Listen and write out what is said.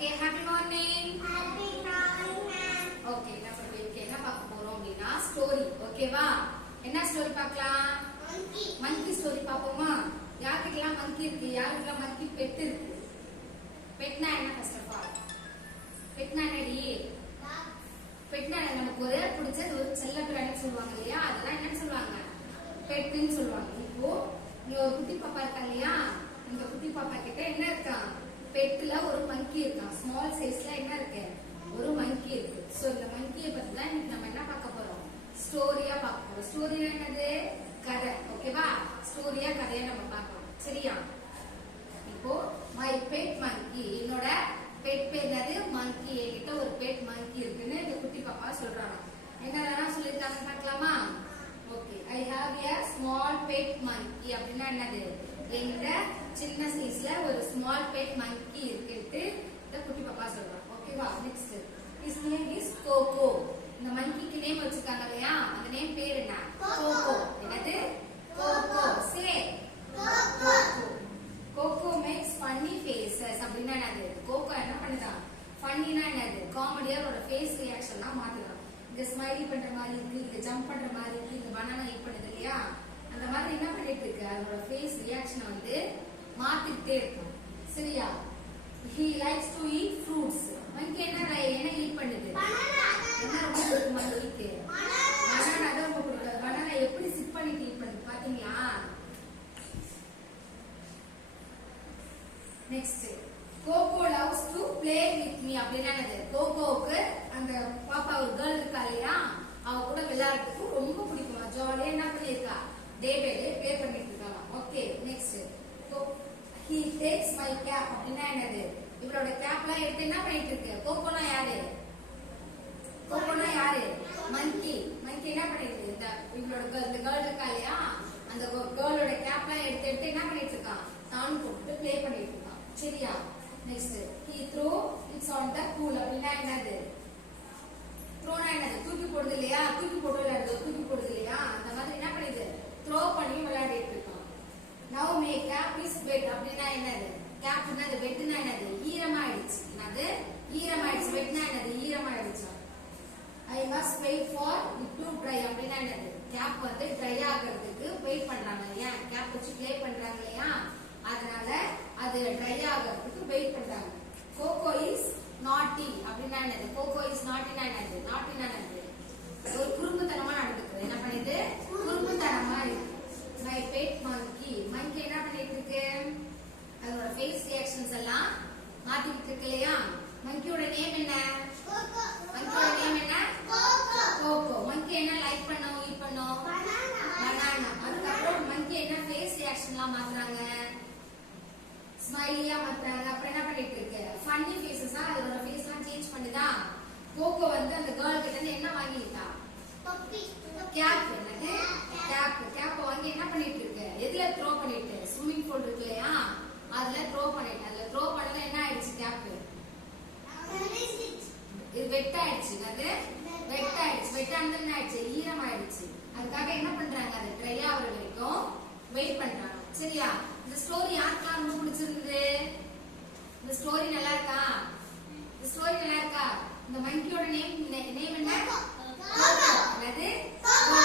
Okay, happy morning. Happy morning, ma'am. Okay, என்ன பார்க்க போறோம் அப்படினா ஸ்டோரி. ஓகேவா? என்ன ஸ்டோரி பார்க்கலாம்? மங்கி ஸ்டோரி பார்ப்போமா? யாருக்கெல்லாம் மங்கி இருக்கு? யாருக்கெல்லாம் மங்கி பெட் இருக்கு? பெட்னா என்ன ஃபர்ஸ்ட் ஆஃப் ஆல்? பெட்னா என்னடி? பெட்னா நமக்கு ஒரு பிடிச்ச ஒரு செல்ல பிராணி சொல்லுவாங்க இல்லையா? அதெல்லாம் என்ன சொல்லுவாங்க? பெட்னு சொல்லுவாங்க. இப்போ இங்க ஒரு குட்டி பாப்பா இருக்கா இல்லையா? இந்த குட்டி பாப்பா கிட்ட என்ன இருக்கா? பெட்ல ஒரு மங்கி இருக்கா. ஸ்மால் சைஸ்ல என்ன இருக்கு? ஒரு மங்கி இருக்கு. சோ இந்த மங்கியை பத்தி தான் இன்னைக்கு நம்ம என்ன பார்க்க போறோம்? ஸ்டோரியா பார்க்க போறோம். ஸ்டோரினா என்னது? கதை. ஓகேவா? ஸ்டோரியா கதையா நம்ம பார்க்கலாம். சரியா? இப்போ மை பெட் மங்கி, என்னோட பெட் பேர் என்னது? மங்கி. என்கிட்ட ஒரு பெட் மங்கி இருக்குன்னு இந்த குட்டி பாப்பா சொல்றாங்க. என்னெல்லாம் சொல்லிருக்காங்க பார்க்கலாமா? Okay, I have a small pet monkey. அப்படின்னா என்னது? என்கிட்ட சின்ன சைஸ்ல ஒரு ஸ்மால் பெட் மங்கி இருக்குன்னு இந்த குட்டி பாப்பா சொல்றாங்க. ஓகேவா? Next, his name is Coco. இந்த மங்கிக்கு நேம் வச்சிருக்காங்க இல்லையா? அந்த நேம் பேர் என்ன? கோகோ. என்னது? Coco. Say Coco. Coco makes funny faces. அப்படின்னா என்னது? கோகோ என்ன பண்ணுதா? ஃபன்னினா என்னது? காமெடியா அவரோட ஃபேஸ் ரியாக்ஷன்லாம் மாத்துறான். இங்க ஸ்மைலி பண்ற மாதிரி இருக்கு, இங்க ஜம்ப் பண்ற மாதிரி இருக்கு, இங்க பனானா ஈட் பண்ணுது இல்லையா? அந்த மாதிரி என்ன பண்ணிட்டு இருக்கு? அதோட ஃபேஸ் ரியாக்ஷனை வந்து மாத்திட்டே இருக்கும். சரியா? he likes to eat fruits. மங்கி என்ன ஈட் பண்ணுது? என்ன ரொம்ப பிடிக்கும் மங்கிக்கு? பனானா தான் ரொம்ப பிடிக்கும். பனானா எப்படி சிப் பண்ணிட்டு ஈட் பண்ணுது பாத்தீங்களா? Next, Coco loves to play with me. அப்படின்னா என்னது? கோகோவுக்கு அந்த பாப்பா ஒரு கேர்ள் இருக்கா இல்லையா? அவ கூட விளையாடுறதுக்கு ரொம்ப பிடிக்கும். ஜாலியா என்ன பண்ணிருக்கா? டே பை டே ப்ளே பண்ணிட்டு இருக்காங்க. Okay, next, he takes my cap. அப்படின்னா என்னது? இவரோட கேப்லாம் எடுத்து என்ன பண்ணிட்டு இருக்கு? கோகோனா யாரு? கோகோனா யாரு? மங்கி. மங்கி என்ன பண்ணிட்டு இந்த இவரோட கேர்ள் இருக்கா இல்லையா? அந்த கேர்ளோட கேப்லாம் எடுத்து என்ன பண்ணிட்டு இருக்கான்? தான் போட்டு ப்ளே பண்ணிட்டு இருக்கான். சரியா? Next, he throw it on the pool. அப்படின்னா என்னது? த்ரோனா என்னது? தூக்கி போடுது இல்லையா? தூக்கி போட்டு விளையாடுது, தூக்கி போடுது இல்லையா? அந்த மாதிரி என்ன பண்ணுது? த்ரோ பண்ணி விளையாடிட்டு இருக்கான். Now my cap is wet. அப்படின்னா என்னது? கேப் என்னது? வெட்னா என்னது? ஈரமாயிடுச்சு. என்னது? ஈரமாயிடுச்சு. வெட்னா என்னது? ஈரமாயிடுச்சு. I must wait for it to dry. அப்படின்னா என்னது? கேப் வந்து ட்ரை ஆகிறதுக்கு வெயிட் பண்றாங்க இல்லையா? கேப் வச்சு ப்ளே பண்றாங்க இல்லையா? அதனால அது ட்ரை ஆகிறதுக்கு வெயிட் பண்றாங்க. கோகோ இஸ் நாட்டி. அப்படின்னா என்னது? கோகோ இஸ் நாட்டினா என்னது? நாட்டினா என்னது? ஒரு குறும்புத்தனமா நடந்துக்குது. என்ன பண்ணுது? குறும்புத்தனமா இருக்கு. மை பெட் மங்கி. மங்கி என்ன பண்ணிட்டு இருக்கு? அதோட ஃபேஸ் ரியாக்ஷன்ஸ் எல்லாம் மாத்திக்கிட்டு இருக்கு இல்லையா? மங்கியோட நேம் என்ன? கோகோ. மங்கியோட நேம் என்ன? கோகோ. கோகோ. மங்கி என்ன லைக் பண்ணோம், ஈட் பண்ணோம்? பனானா. அதுக்கப்புறம் மங்கி என்ன ஃபேஸ் ரியாக்ஷன்லாம் மாத்துறாங்க? ஸ்மைலியா மாத்துறாங்க. அப்புறம் என்ன பண்ணிட்டு இருக்கு? ஃபன்னி ஃபேஸஸா அதோட ஃபேஸ்லாம் சேஞ்ச் பண்ணுதா? கோகோ வந்து அந்த கேர்ள் கிட்ட இருந்து என்ன வாங்கிட்டா? கேப். என்னது? கேப். கேப் வாங்கி என்ன பண்ணிட்டு இருக்கு? எதுல த்ரோ பண்ணிட்டு? ஸ்விம்மிங் பூல் இருக்கு இல்லையா? அதுல த்ரோ பண்ணிட்டு, அதுல த்ரோ பண்ணல என்ன ஆயிடுச்சு? கேப் இது வெட் ஆயிடுச்சு. அது வெட் ஆயிடுச்சு. வெட்டானது என்ன ஆயிடுச்சு? ஈரம் ஆயிடுச்சு. அதுக்காக என்ன பண்றாங்க? அது ட்ரை ஆகுற வரைக்கும் வெயிட் பண்றாங்க. சரியா? இந்த ஸ்டோரி யாருக்கெல்லாம் ரொம்ப பிடிச்சிருந்தது? இந்த ஸ்டோரி நல்லா இருக்கா? இந்த ஸ்டோரி நல்லா இருக்கா? இந்த மங்கியோட நேம் என்ன? என்னது? கோகோ.